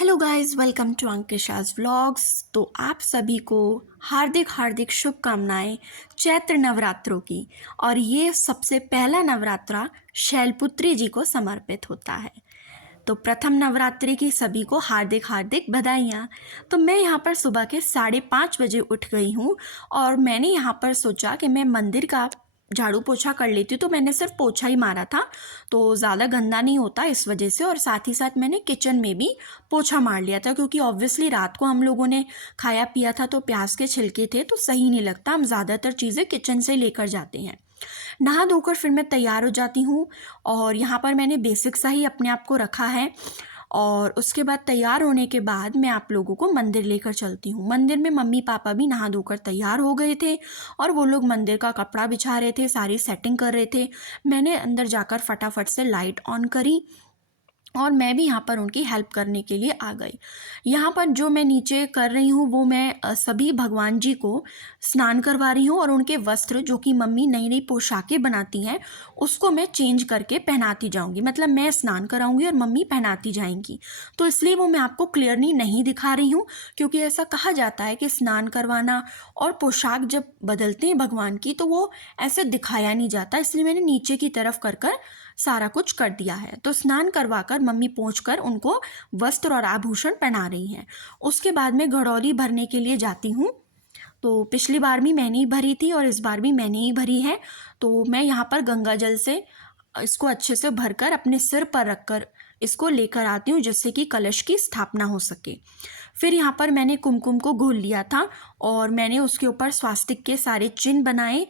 Hello guys, welcome to Ankisha's vlogs. तो आप सभी को हार्दिक हार्दिक शुभकामनाएं चैत्र नवरात्रों की। और ये सबसे पहला नवरात्रा शैलपुत्री जी को समर्पित होता है। तो प्रथम नवरात्रि की सभी को हार्दिक हार्दिक बधाइयाँ। तो मैं यहाँ पर सुबह के 5:30 बजे उठ गई हूँ और मैंने यहाँ पर सोचा कि मैं मंदिर का झाड़ू पोछा कर लेती हूँ। तो मैंने सिर्फ पोछा ही मारा था, तो ज़्यादा गंदा नहीं होता इस वजह से। और साथ ही साथ मैंने किचन में भी पोछा मार लिया था, क्योंकि ऑब्वियसली रात को हम लोगों ने खाया पिया था तो प्याज के छिलके थे, तो सही नहीं लगता। हम ज़्यादातर चीज़ें किचन से लेकर जाते हैं। नहा धोकर फिर मैं तैयार हो जाती हूँ और यहाँ पर मैंने बेसिक सा ही अपने आप को रखा है। और उसके बाद तैयार होने के बाद मैं आप लोगों को मंदिर लेकर चलती हूँ। मंदिर में मम्मी पापा भी नहा धोकर तैयार हो गए थे और वो लोग मंदिर का कपड़ा बिछा रहे थे, सारी सेटिंग कर रहे थे। मैंने अंदर जाकर फटाफट से लाइट ऑन करी और मैं भी यहाँ पर उनकी हेल्प करने के लिए आ गई। यहाँ पर जो मैं नीचे कर रही हूँ वो मैं सभी भगवान जी को स्नान करवा रही हूँ और उनके वस्त्र जो कि मम्मी नई नई पोशाकें बनाती हैं उसको मैं चेंज करके पहनाती जाऊँगी। मतलब मैं स्नान कराऊँगी और मम्मी पहनाती जाएंगी। तो इसलिए वो मैं आपको क्लियरली नहीं दिखा रही हूँ, क्योंकि ऐसा कहा जाता है कि स्नान करवाना और पोशाक जब बदलते हैं भगवान की तो वो ऐसे दिखाया नहीं जाता। इसलिए मैंने नीचे की तरफ कर सारा कुछ कर दिया है। तो स्नान करवाकर मम्मी पहुंचकर उनको वस्त्र और आभूषण पहना रही हैं। उसके बाद मैं घड़ौली भरने के लिए जाती हूँ। तो पिछली बार भी मैंने ही भरी थी और इस बार भी मैंने ही भरी है। तो मैं यहाँ पर गंगा जल से इसको अच्छे से भरकर अपने सिर पर रखकर इसको लेकर आती हूँ, जिससे कि कलश की स्थापना हो सके। फिर यहाँ पर मैंने कुमकुम को घोल लिया था और मैंने उसके ऊपर स्वास्तिक के सारे चिन्ह बनाए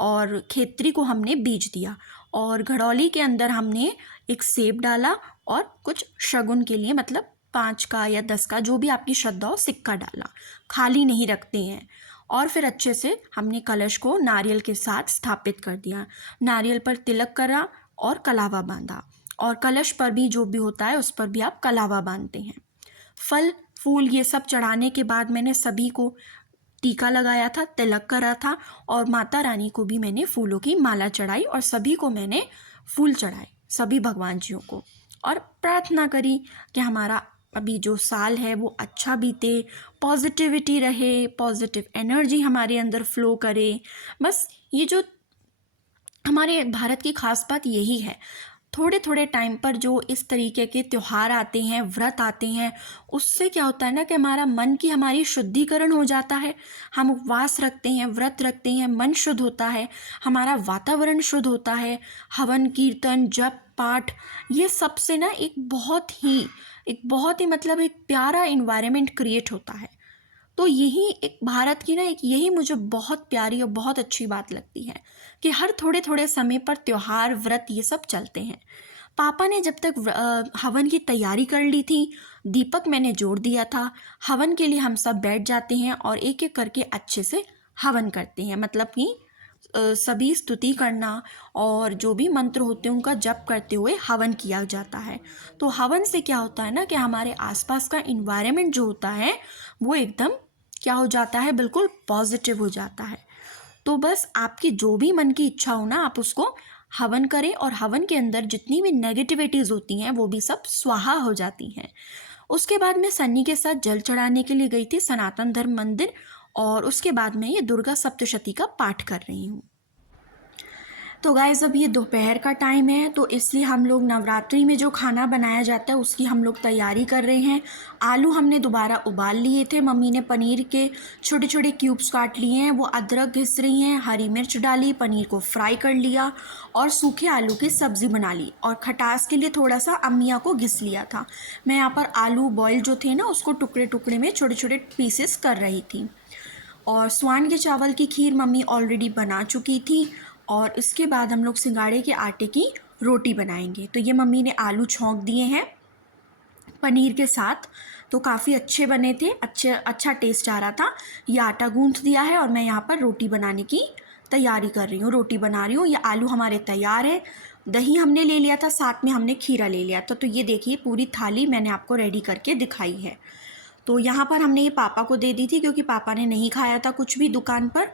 और खेतरी को हमने बीज दिया। और घड़ौली के अंदर हमने एक सेब डाला और कुछ शगुन के लिए, मतलब 5 का या 10 का जो भी आपकी श्रद्धा हो, सिक्का डाला। खाली नहीं रखते हैं। और फिर अच्छे से हमने कलश को नारियल के साथ स्थापित कर दिया। नारियल पर तिलक करा और कलावा बांधा। और कलश पर भी जो भी होता है उस पर भी आप कलावा बांधते हैं। फल फूल ये सब चढ़ाने के बाद मैंने सभी को टीका लगाया था, तिलक करा था और माता रानी को भी मैंने फूलों की माला चढ़ाई और सभी को मैंने फूल चढ़ाए, सभी भगवान जियों को। और प्रार्थना करी कि हमारा अभी जो साल है वो अच्छा बीते, पॉजिटिविटी रहे, पॉजिटिव एनर्जी हमारे अंदर फ्लो करे। बस ये जो हमारे भारत की खास बात यही है। थोड़े थोड़े टाइम पर जो इस तरीके के त्यौहार आते हैं, व्रत आते हैं, उससे क्या होता है ना कि हमारा मन की हमारी शुद्धिकरण हो जाता है। हम उपवास रखते हैं, व्रत रखते हैं, मन शुद्ध होता है, हमारा वातावरण शुद्ध होता है। हवन कीर्तन जप पाठ ये सबसे ना एक बहुत ही मतलब एक प्यारा इन्वायरमेंट क्रिएट होता है। तो यही एक भारत की ना एक यही मुझे बहुत प्यारी और बहुत अच्छी बात लगती है कि हर थोड़े थोड़े समय पर त्योहार व्रत ये सब चलते हैं। पापा ने जब तक हवन की तैयारी कर ली थी, दीपक मैंने जोड़ दिया था। हवन के लिए हम सब बैठ जाते हैं और एक एक करके अच्छे से हवन करते हैं। मतलब कि सभी स्तुति करना और जो भी मंत्र होते हैं उनका जप करते हुए हवन किया जाता है। तो हवन से क्या होता है ना कि हमारे आसपास का इन्वायरमेंट जो होता है वो एकदम क्या हो जाता है, बिल्कुल पॉजिटिव हो जाता है। तो बस आपकी जो भी मन की इच्छा हो ना, आप उसको हवन करें और हवन के अंदर जितनी भी नेगेटिविटीज़ होती हैं वो भी सब स्वाहा हो जाती हैं। उसके बाद मैं सन्नी के साथ जल चढ़ाने के लिए गई थी सनातन धर्म मंदिर, और उसके बाद मैं ये दुर्गा सप्तशती का पाठ कर रही हूँ। तो गाइज़ अब ये दोपहर का टाइम है, तो इसलिए हम लोग नवरात्रि में जो खाना बनाया जाता है उसकी हम लोग तैयारी कर रहे हैं। आलू हमने दोबारा उबाल लिए थे, मम्मी ने पनीर के छोटे छोटे क्यूब्स काट लिए हैं, वो अदरक घिस रही हैं, हरी मिर्च डाली, पनीर को फ्राई कर लिया और सूखे आलू की सब्ज़ी बना ली। और खटास के लिए थोड़ा सा अम्मिया को घिस लिया था। मैं यहाँ पर आलू बॉयल जो थे ना उसको टुकड़े टुकड़े में छोटे छोटे पीसेस कर रही थी। और स्वान के चावल की खीर मम्मी ऑलरेडी बना चुकी थी। और इसके बाद हम लोग सिंगाड़े के आटे की रोटी बनाएंगे। तो ये मम्मी ने आलू छौंक दिए हैं पनीर के साथ, तो काफ़ी अच्छे बने थे, अच्छा टेस्ट आ रहा था। ये आटा गूंथ दिया है और मैं यहाँ पर रोटी बनाने की तैयारी कर रही हूँ, रोटी बना रही हूँ। ये आलू हमारे तैयार है, दही हमने ले लिया था, साथ में हमने खीरा ले लिया था। तो ये देखिए पूरी थाली मैंने आपको रेडी करके दिखाई है। तो यहाँ पर हमने ये पापा को दे दी थी, क्योंकि पापा ने नहीं खाया था कुछ भी दुकान पर।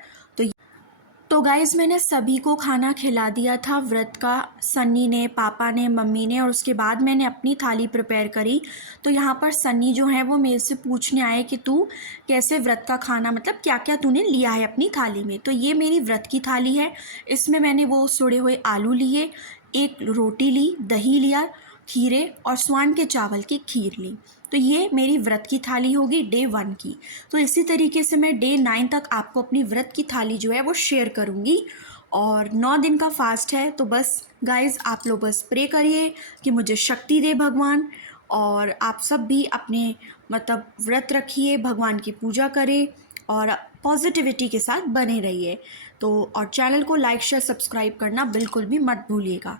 तो तो गाइज़ मैंने सभी को खाना खिला दिया था व्रत का, सन्नी ने, पापा ने, मम्मी ने, और उसके बाद मैंने अपनी थाली प्रिपेयर करी। तो यहाँ पर सन्नी जो है वो मेरे से पूछने आए कि तू कैसे व्रत का खाना, मतलब क्या क्या तूने लिया है अपनी थाली में। तो ये मेरी व्रत की थाली है। इसमें मैंने वो सुड़े हुए आलू लिए, एक रोटी ली, दही लिया, खीरे और स्वान के चावल की खीर ली। तो ये मेरी व्रत की थाली होगी डे 1 की। तो इसी तरीके से मैं डे 9 तक आपको अपनी व्रत की थाली जो है वो शेयर करूँगी। और 9 दिन का फास्ट है, तो बस गाइज़ आप लोग बस प्रे करिए कि मुझे शक्ति दे भगवान, और आप सब भी अपने मतलब व्रत रखिए, भगवान की पूजा करें और पॉजिटिविटी के साथ बने रहिए। तो और चैनल को लाइक शेयर सब्सक्राइब करना बिल्कुल भी मत भूलिएगा।